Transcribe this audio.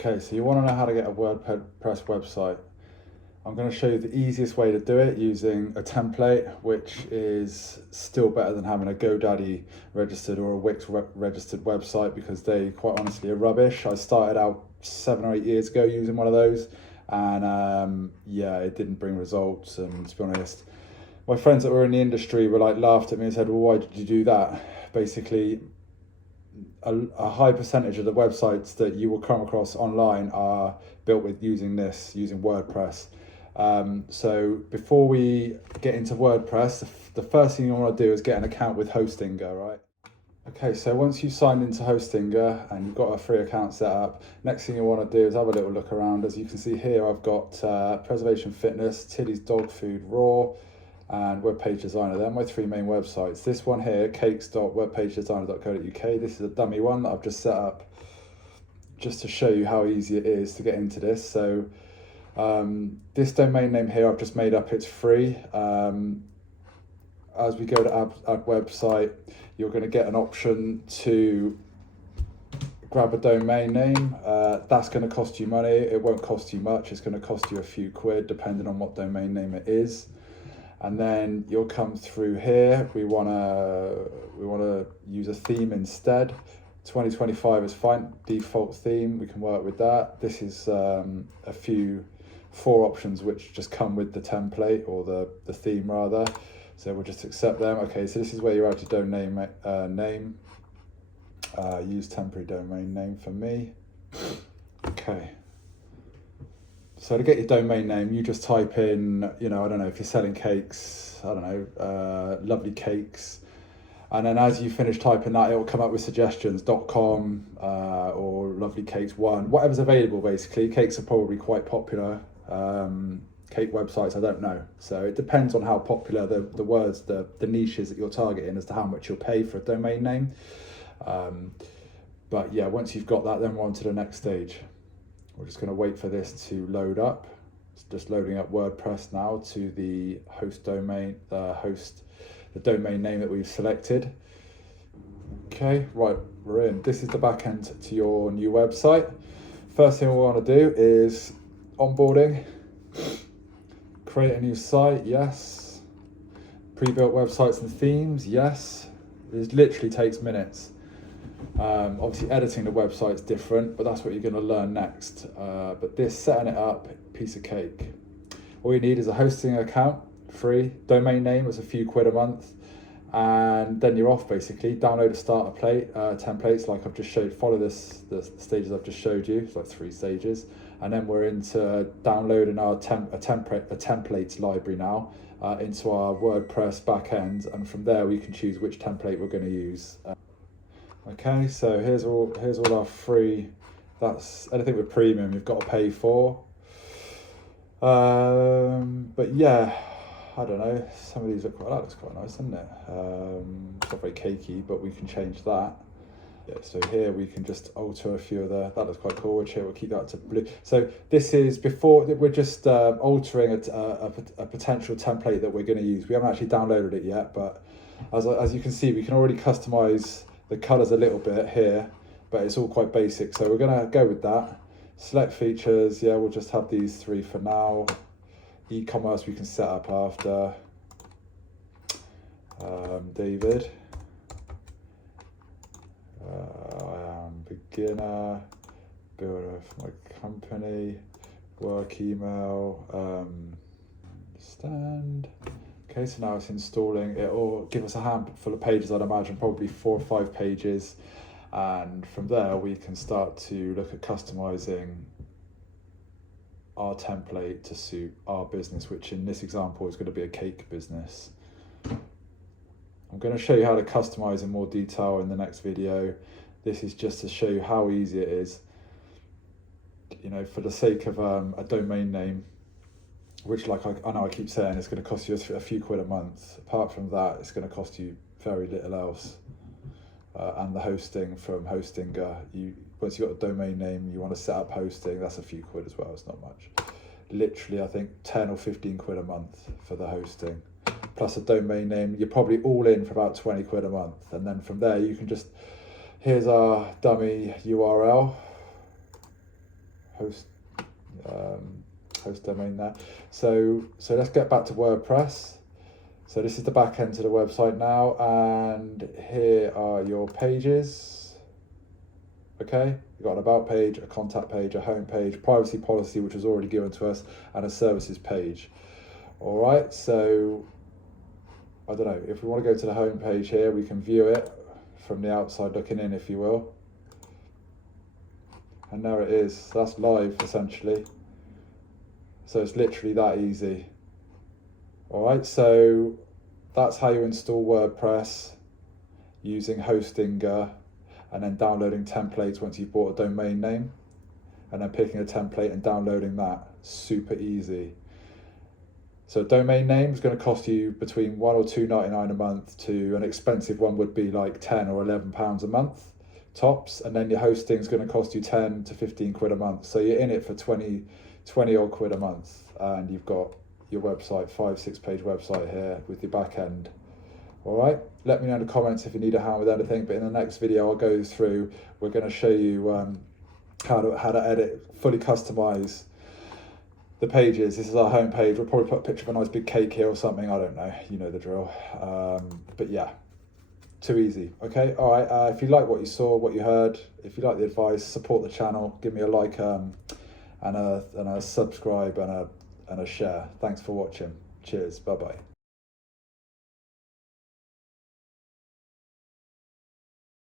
Okay, so you want to know how to get a WordPress website. I'm going to show you the easiest way to do it using a template, which is still better than having a GoDaddy registered or a Wix registered website, because they quite honestly are rubbish. I started out 7 or 8 years ago using one of those, and yeah, it didn't bring results. And to be honest, my friends that were in the industry were like laughed at me and said, "Well, why did you do that?" Basically, a high percentage of the websites that you will come across online are built with using WordPress. So before we get into WordPress, the first thing you want to do is get an account with Hostinger, right? Okay, so once you've signed into Hostinger and you've got a free account set up, next thing you want to do is have a little look around. As you can see here, I've got Preservation Fitness, Tilly's Dog Food Raw, and Web Page Designer. They're my three main websites. This one here, cakes.webpagedesigner.co.uk, this is a dummy one that I've just set up just to show you how easy it is to get into this. So this domain name here I've just made up, it's free. As we go to add website, you're going to get an option to grab a domain name. That's going to cost you money. It won't cost you much. It's going to cost you a few quid depending on what domain name it is. And then you'll come through here. We wanna use a theme instead. 2025 is fine, default theme, we can work with that. This is four options which just come with the template, or the theme rather. So we'll just accept them. Okay, so this is where you add your domain name. Use temporary domain name for me. Okay. So to get your domain name, you just type in, I don't know, if you're selling cakes, I don't know, lovely cakes. And then as you finish typing that, it will come up with suggestions, .com or lovely cakes 1, whatever's available basically. Cakes are probably quite popular. Cake websites, I don't know. So it depends on how popular the words, the niches that you're targeting as to how much you'll pay for a domain name. But yeah, once you've got that, then we're on to the next stage. We're just going to wait for this to load up. It's just loading up WordPress now to the host domain, the domain name that we've selected. Okay, right, we're in. This is the back end to your new website. First thing we want to do is onboarding. Create a new site, yes. Pre-built websites and themes, yes. It literally takes minutes. Obviously editing the website is different, but that's what you're going to learn next. But this, setting it up, piece of cake. All you need is a hosting account, free. Domain name is a few quid a month, and then you're off basically. Download a starter templates like I've just showed. Follow the stages I've just showed you. It's like 3 stages, and then we're into downloading our templates library now into our WordPress backend, and from there we can choose which template we're going to use. Okay, so here's all our free. That's anything with premium you've got to pay for. But yeah, I don't know. Some of these look quite. That looks quite nice, doesn't it? It's not very cakey, but we can change that. Yeah, so here we can just alter a few of the. That looks quite cool. Which here we'll keep that to blue. So this is before we're just altering a potential template that we're going to use. We haven't actually downloaded it yet, but as you can see, we can already customize the colors a little bit here, but it's all quite basic. So we're gonna go with that. Select features, yeah, we'll just have these 3 for now. E-commerce we can set up after. David. I am beginner, builder for my company, work email, stand. Okay, so now it's installing. It will give us a handful of pages, I'd imagine, probably 4 or 5 pages. And from there, we can start to look at customizing our template to suit our business, which in this example is going to be a cake business. I'm going to show you how to customize in more detail in the next video. This is just to show you how easy it is. For the sake of a domain name, which, like I know I keep saying, it's going to cost you a few quid a month. Apart from that, it's going to cost you very little else. And the hosting from Hostinger, once you've got a domain name, you want to set up hosting, that's a few quid as well, it's not much. Literally, I think 10 or 15 quid a month for the hosting. Plus a domain name, you're probably all in for about 20 quid a month. And then from there, you can just, here's our dummy URL. host host domain there. So let's get back to WordPress. So this is the back end to the website now, and here are your pages. Okay, you've got an about page, a contact page, a home page, privacy policy, which was already given to us, and a services page. All right, so I don't know, if we want to go to the home page here, we can view it from the outside looking in, if you will. And there it is. So that's live essentially. So it's literally that easy. All right, so that's how you install WordPress using Hostinger, and then downloading templates once you've bought a domain name, and then picking a template and downloading that. Super easy. So a domain name is going to cost you between £1 or £2.99 a month, to an expensive one would be like £10 or £11 a month tops, and then your hosting is going to cost you 10 to 15 quid a month. So you're in it for 20 odd quid a month, and you've got your website, 5-6 page website here with your back end. All right, let me know in the comments if you need a hand with anything, but in the next video I'll go through, we're going to show you how to edit, fully customize the pages. This is our home page. We'll probably put a picture of a nice big cake here or something, I don't know, you know the drill. But yeah, too easy. Okay, all right, if you like what you saw, what you heard, if you like the advice, support the channel, give me a like and a subscribe and a share. Thanks for watching. Cheers. Bye bye.